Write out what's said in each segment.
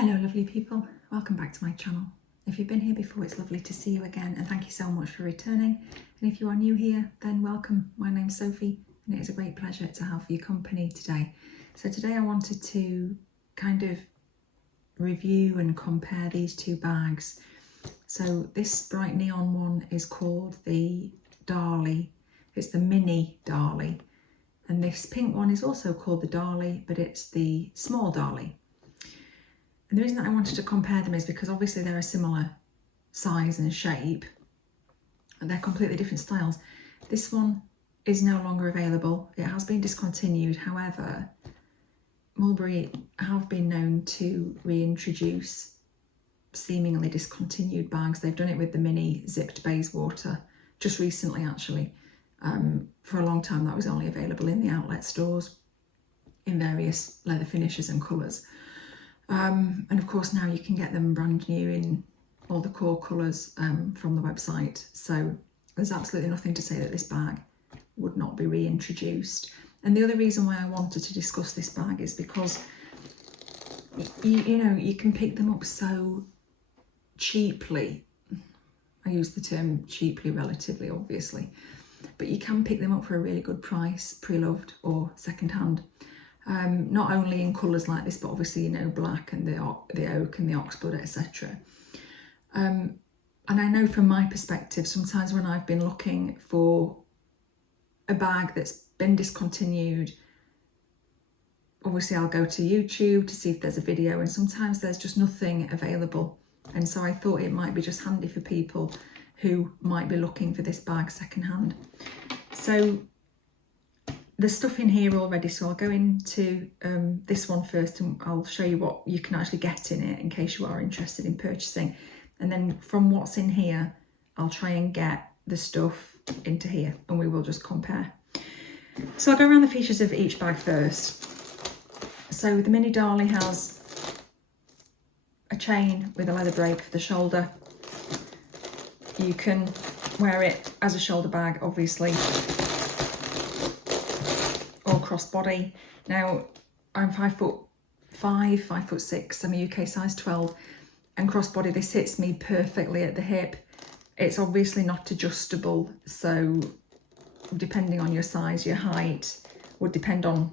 Hello lovely people, welcome back to my channel. If you've been here before, it's lovely to see you again and thank you so much for returning. And if you are new here, then welcome. My name's Sophie and it is a great pleasure to have your company today. So today I wanted to kind of review and compare these two bags. So this bright neon one is called the Darley, it's the Mini Darley. And this pink one is also called the Darley, but it's the Small Darley. And the reason that I wanted to compare them is because obviously they're a similar size and shape, and they're completely different styles. This one is no longer available. It has been discontinued. However, Mulberry have been known to reintroduce seemingly discontinued bags. They've done it with the mini zipped Bayswater just recently, actually. For a long time that was only available in the outlet stores in various leather finishes and colours. And of course now you can get them brand new in all the core colours from the website. So there's absolutely nothing to say that this bag would not be reintroduced. And the other reason why I wanted to discuss this bag is because you know, you can pick them up so cheaply. I use the term cheaply relatively, obviously, but you can pick them up for a really good price, pre-loved or second-hand. Not only in colours like this, but obviously, you know, black and the oak and the oxblood, etc. And I know from my perspective, sometimes when I've been looking for a bag that's been discontinued, obviously I'll go to YouTube to see if there's a video, and sometimes there's just nothing available. And so I thought it might be just handy for people who might be looking for this bag secondhand. So there's stuff in here already, so I'll go into this one first and I'll show you what you can actually get in it in case you are interested in purchasing. And then from what's in here, I'll try and get the stuff into here and we will just compare. So I'll go around the features of each bag first. So the Mini Darley has a chain with a leather break for the shoulder. You can wear it as a shoulder bag, obviously, or crossbody. Now, I'm 5'5", 5'6", I'm a UK size 12, and crossbody, this hits me perfectly at the hip. It's obviously not adjustable, so depending on your size, your height would depend on,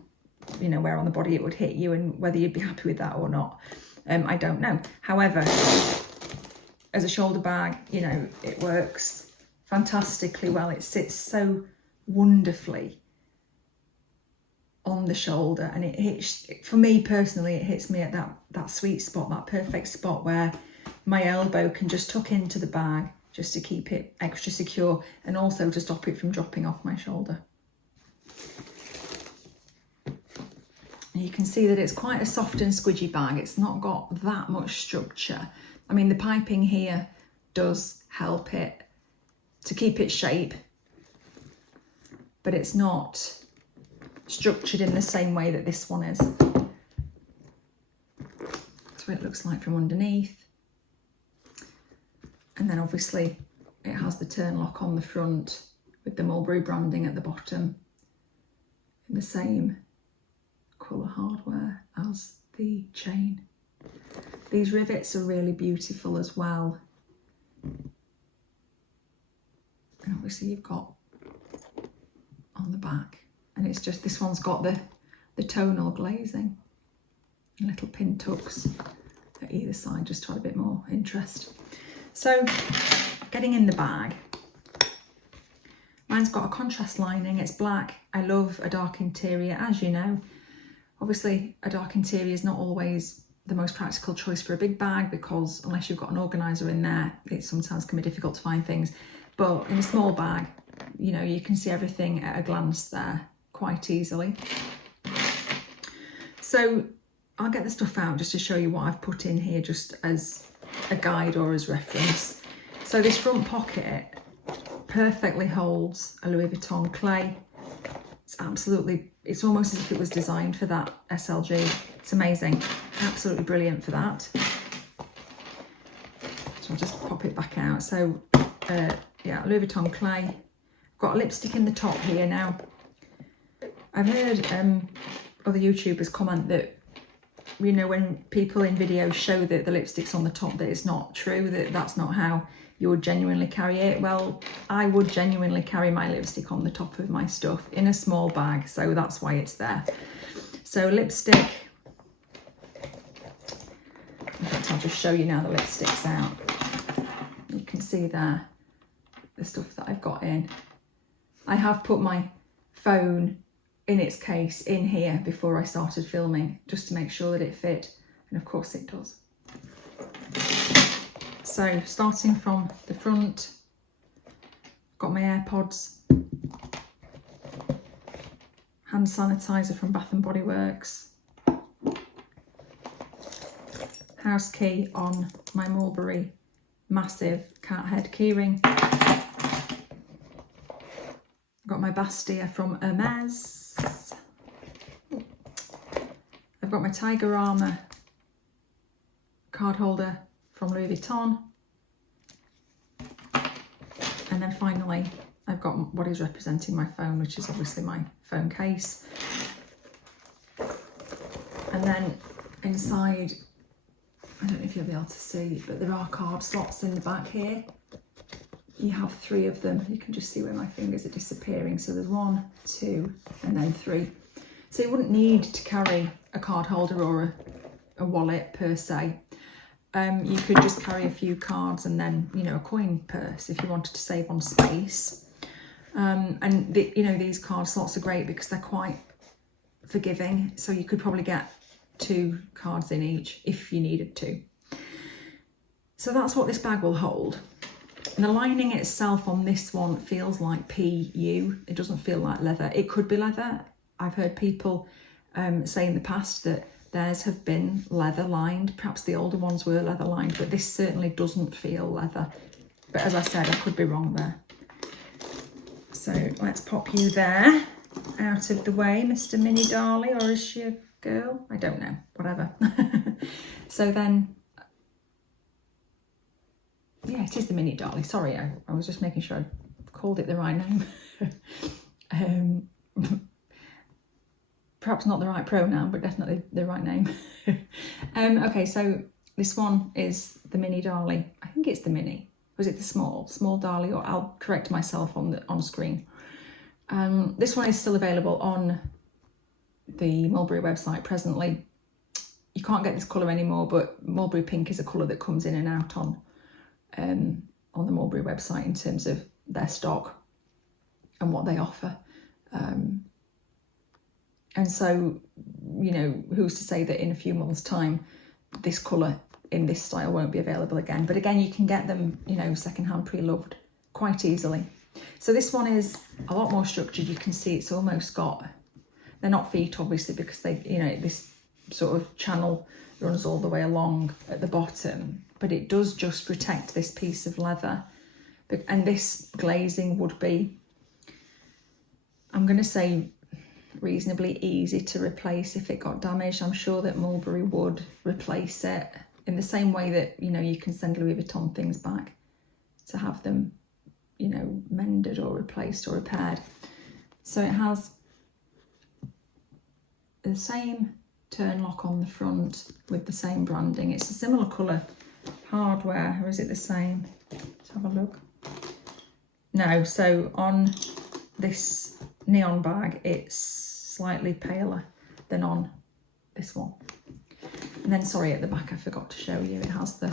you know, where on the body it would hit you and whether you'd be happy with that or not. I don't know. However, as a shoulder bag, you know, it works fantastically well. It sits so wonderfully on the shoulder, and it hits, for me personally, it hits me at that sweet spot, that perfect spot where my elbow can just tuck into the bag just to keep it extra secure and also to stop it from dropping off my shoulder. And you can see that it's quite a soft and squidgy bag. It's not got that much structure. I mean, the piping here does help it to keep its shape, but it's not structured in the same way that this one is. That's what it looks like from underneath. And then obviously it has the turn lock on the front with the Mulberry branding at the bottom in the same colour hardware as the chain. These rivets are really beautiful as well. And obviously you've got on the back, and it's just, this one's got the tonal glazing and little pin tucks at either side just to add a bit more interest. So getting in the bag, mine's got a contrast lining, it's black. I love a dark interior, as you know. Obviously a dark interior is not always the most practical choice for a big bag, because unless you've got an organiser in there, it sometimes can be difficult to find things. But in a small bag, you know, you can see everything at a glance there quite easily. So I'll get the stuff out just to show you what I've put in here, just as a guide or as reference. So this front pocket perfectly holds a Louis Vuitton clay. It's absolutely, it's almost as if it was designed for that SLG. It's amazing, absolutely brilliant for that. So I'll just pop it back out. So yeah, Louis Vuitton clay. I've got a lipstick in the top here now. I've heard other YouTubers comment that you know, when people in videos show that the lipstick's on the top, that it's not true, that's not how you would genuinely carry it. Well, I would genuinely carry my lipstick on the top of my stuff in a small bag, so that's why it's there. So lipstick, in fact, I'll just show you now the lipstick's out. You can see there the stuff that I've got in. I have put my phone in its case in here before I started filming, just to make sure that it fit, and of course it does. So starting from the front, got my AirPods, hand sanitizer from Bath and Body Works, house key on my Mulberry massive cat head keyring. Got my Bastia from Hermes. I've got my Tiger Armour card holder from Louis Vuitton. And then finally, I've got what is representing my phone, which is obviously my phone case. And then inside, I don't know if you'll be able to see, but there are card slots in the back here. You have 3 of them. You can just see where my fingers are disappearing. So there's 1, 2, and then 3. So you wouldn't need to carry a card holder or a wallet per se. You could just carry a few cards and then, you know, a coin purse if you wanted to save on space. And you know, these card slots are great because they're quite forgiving. So you could probably get 2 cards in each if you needed to. So that's what this bag will hold. And the lining itself on this one feels like PU. It doesn't feel like leather. It could be leather. I've heard people say in the past that theirs have been leather lined. Perhaps the older ones were leather lined, but this certainly doesn't feel leather. But as I said, I could be wrong there. So let's pop you there, out of the way, Mr. Mini Darley, or is she a girl? I don't know, whatever. So then, yeah, it is the Mini Darley. Sorry, I was just making sure I called it the right name. Perhaps not the right pronoun, but definitely the right name. Okay, so this one is the Mini Darley. I think it's the Mini. Was it the Small Darley? Or I'll correct myself on screen. This one is still available on the Mulberry website presently. You can't get this colour anymore, but Mulberry Pink is a colour that comes in and out on the Mulberry website in terms of their stock and what they offer. And so, you know, who's to say that in a few months' time, this colour in this style won't be available again. But again, you can get them, you know, secondhand pre-loved quite easily. So this one is a lot more structured. You can see it's almost got, they're not feet obviously because they, you know, this sort of channel runs all the way along at the bottom, but it does just protect this piece of leather. And this glazing would be, I'm going to say, reasonably easy to replace if it got damaged. I'm sure that Mulberry would replace it in the same way that, you know, you can send Louis Vuitton things back to have them, you know, mended or replaced or repaired. So it has the same turn lock on the front with the same branding. It's a similar colour hardware, or is it the same? Let's have a look. No, so on this neon bag it's slightly paler than on this one. And then, sorry, at the back I forgot to show you, it has the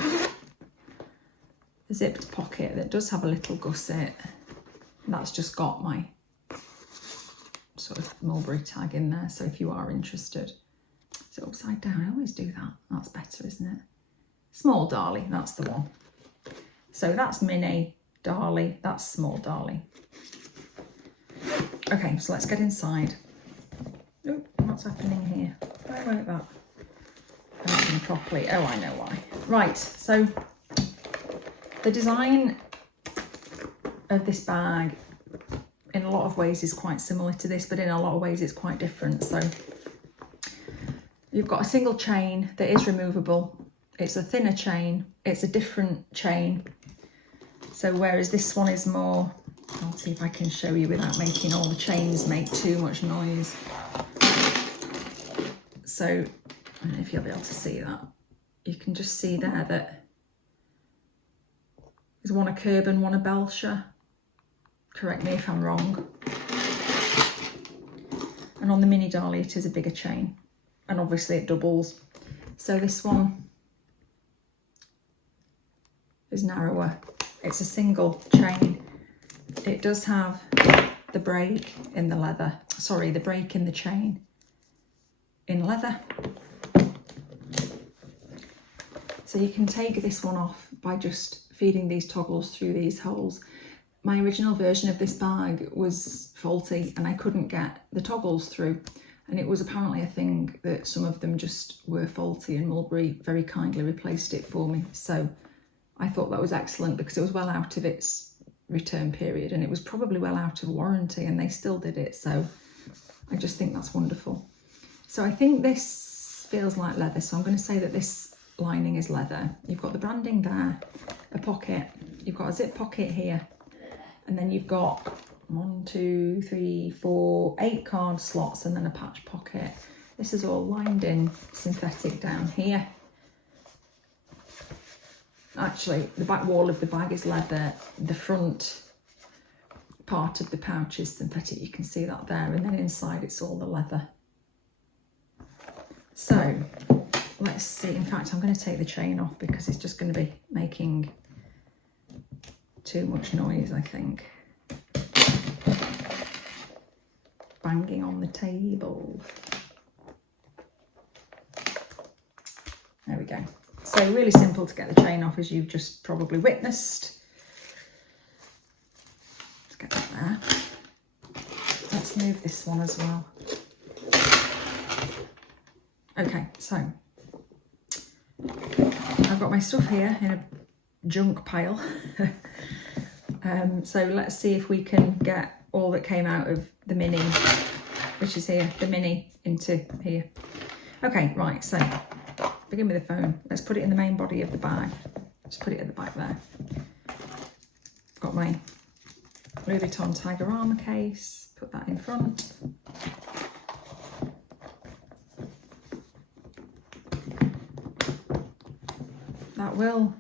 zipped pocket that does have a little gusset. And that's just got my sort of Mulberry tag in there, so if you are interested. Is it upside down? I always do that. That's better, isn't it? Small Darley, that's the one. So that's Mini Darley, that's Small Darley. Okay, so let's get inside. Oh, what's happening here? Why won't that open properly? Oh, I know why. Right, so the design of this bag in a lot of ways is quite similar to this, but in a lot of ways it's quite different. So you've got a single chain that is removable. It's a thinner chain. It's a different chain. So whereas this one is more, I'll see if I can show you without making all the chains make too much noise. So I don't know if you'll be able to see that. You can just see there that there's one a curb and one a Belcher. Correct me if I'm wrong. And on the Mini Darley it is a bigger chain, and obviously it doubles. So this one is narrower. It's a single chain. It does have the brake in the leather, sorry, the brake in the chain in leather. So you can take this one off by just feeding these toggles through these holes. My original version of this bag was faulty and I couldn't get the toggles through, and it was apparently a thing that some of them just were faulty, and Mulberry very kindly replaced it for me. So I thought that was excellent because it was well out of its return period and it was probably well out of warranty, and they still did it. So I just think that's wonderful. So I think this feels like leather, so I'm going to say that this lining is leather. You've got the branding there, a pocket, you've got a zip pocket here, and then you've got 1, 2, 3, 4, 8 card slots, and then a patch pocket. This is all lined in synthetic down here. Actually, the back wall of the bag is leather. The front part of the pouch is synthetic. You can see that there, and then inside it's all the leather. So let's see. In fact, I'm going to take the chain off because it's just going to be making too much noise, I think. Banging on the table. There we go. So really simple to get the chain off, as you've just probably witnessed. Let's get that there. Let's move this one as well. Okay, so I've got my stuff here in a junk pile. So let's see if we can get all that came out of the Mini, which is here, the Mini, into here. Okay, right, so begin with the phone. Let's put it in the main body of the bag. Just put it at the back there. Got my Louis Vuitton Tiger Armour case, put that in front. That will,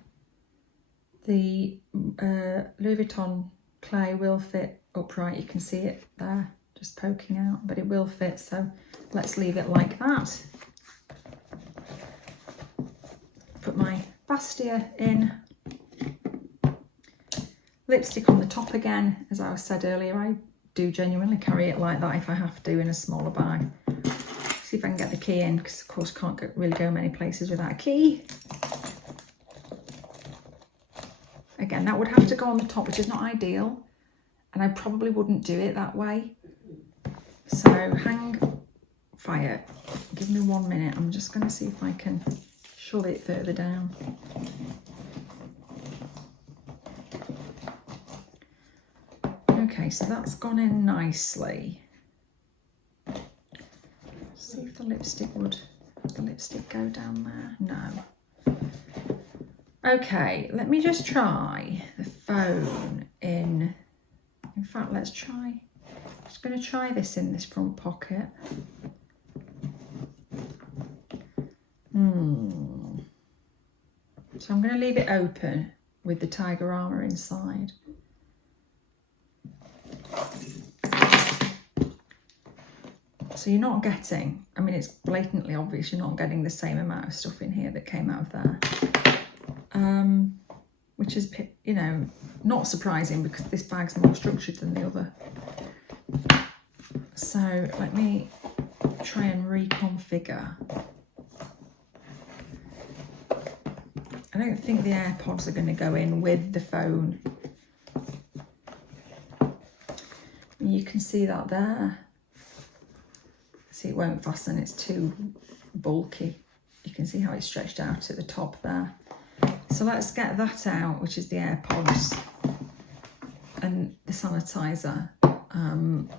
the Louis Vuitton clay will fit upright. You can see it there, just poking out, but it will fit, so let's leave it like that. Put my Bastia in. Lipstick on the top again. As I said earlier, I do genuinely carry it like that if I have to in a smaller bag. See if I can get the key in, because of course can't really go many places without a key. Again, that would have to go on the top, which is not ideal, and I probably wouldn't do it that way. So hang fire. Give me 1 minute. I'm just going to see if I can shove it further down. Okay, so that's gone in nicely. See if the lipstick would go down there. No. Okay, let me just try the phone in. In fact, let's try. I'm just going to try this in this front pocket. So I'm going to leave it open with the Tiger Armour inside. So you're not getting, I mean, it's blatantly obvious you're not getting the same amount of stuff in here that came out of there. Which is, you know, not surprising because this bag's more structured than the other. So let me try and reconfigure. I don't think the AirPods are going to go in with the phone. You can see that there. See, it won't fasten, it's too bulky. You can see how it's stretched out at the top there. So let's get that out, which is the AirPods and the sanitizer. And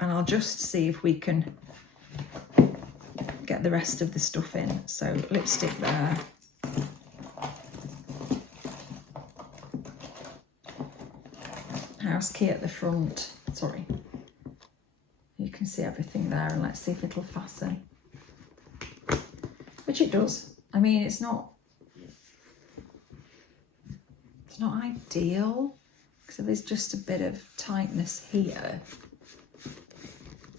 I'll just see if we can get the rest of the stuff in. So lipstick there. House key at the front. Sorry. You can see everything there, and let's see if it'll fasten. which it does. I mean, it's not ideal because there's just a bit of tightness here,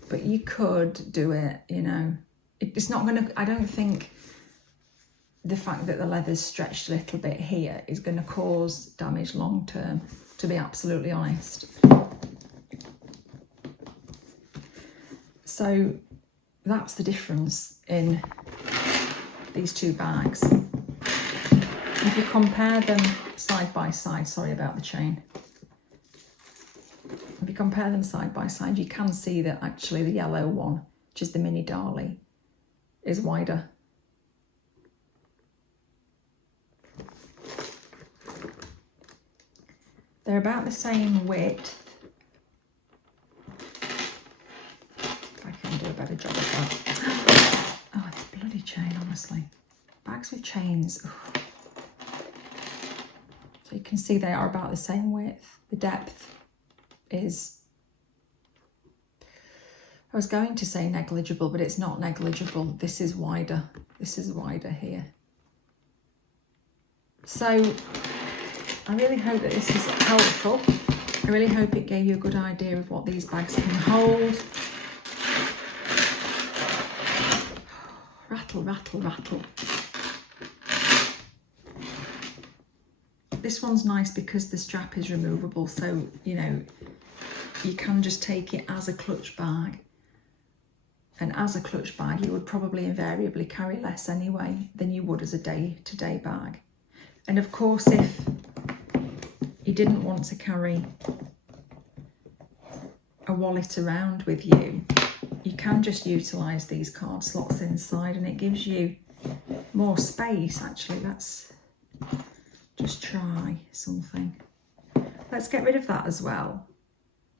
but you could do it, you know. It's not going to, I don't think the fact that the leather's stretched a little bit here is going to cause damage long term, to be absolutely honest. So that's the difference in these two bags. If you compare them side by side, sorry about the chain. If you compare them side by side, you can see that actually the yellow one, which is the Mini Darley, is wider. They're about the same width. If I can do a better job of that. Oh, it's a bloody chain, honestly. Bags with chains. Ugh. So you can see they are about the same width. The depth is, I was going to say negligible, but it's not negligible. This is wider. This is wider here. So I really hope that this is helpful. I really hope it gave you a good idea of what these bags can hold. Rattle, rattle, rattle. This one's nice because the strap is removable, so, you know, you can just take it as a clutch bag. And as a clutch bag, you would probably invariably carry less anyway than you would as a day-to-day bag. And of course, if you didn't want to carry a wallet around with you, you can just utilise these card slots inside, and it gives you more space. Actually, let's just try something. Let's get rid of that as well,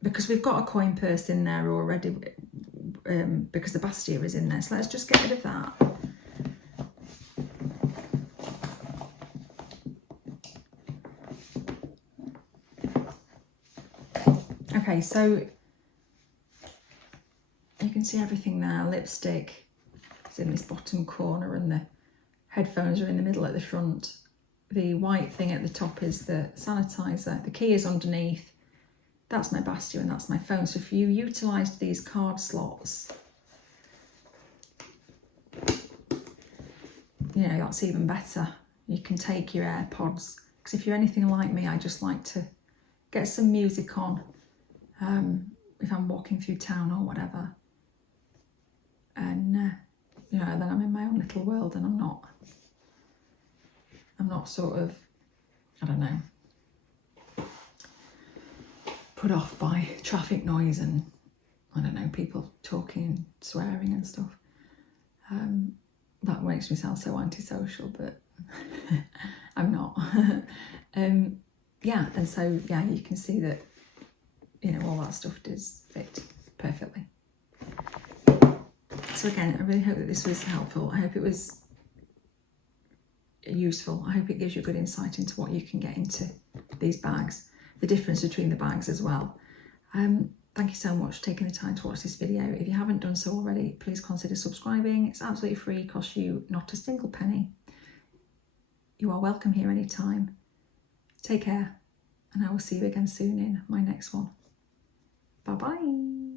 because we've got a coin purse in there already, because the Bastia is in there. So let's just get rid of that. Okay, so you can see everything there. Lipstick is in this bottom corner and the headphones are in the middle at the front. The white thing at the top is the sanitizer. The key is underneath. That's my Bastia and that's my phone. So if you utilised these card slots, you know, that's even better. You can take your AirPods, because if you're anything like me, I just like to get some music on if I'm walking through town or whatever. And, you know, then I'm in my own little world and I'm not sort of, I don't know, put off by traffic noise and, I don't know, people talking and swearing and stuff. That makes me sound so antisocial, but I'm not. Yeah, and so, yeah, you can see that, you know, all that stuff does fit perfectly. So again, I really hope that this was helpful. I hope it was useful. I hope it gives you a good insight into what you can get into these bags, the difference between the bags as well. Thank you so much for taking the time to watch this video. If you haven't done so already, please consider subscribing. It's absolutely free, costs you not a single penny. You are welcome here anytime. Take care, and I will see you again soon in my next one. Bye-bye.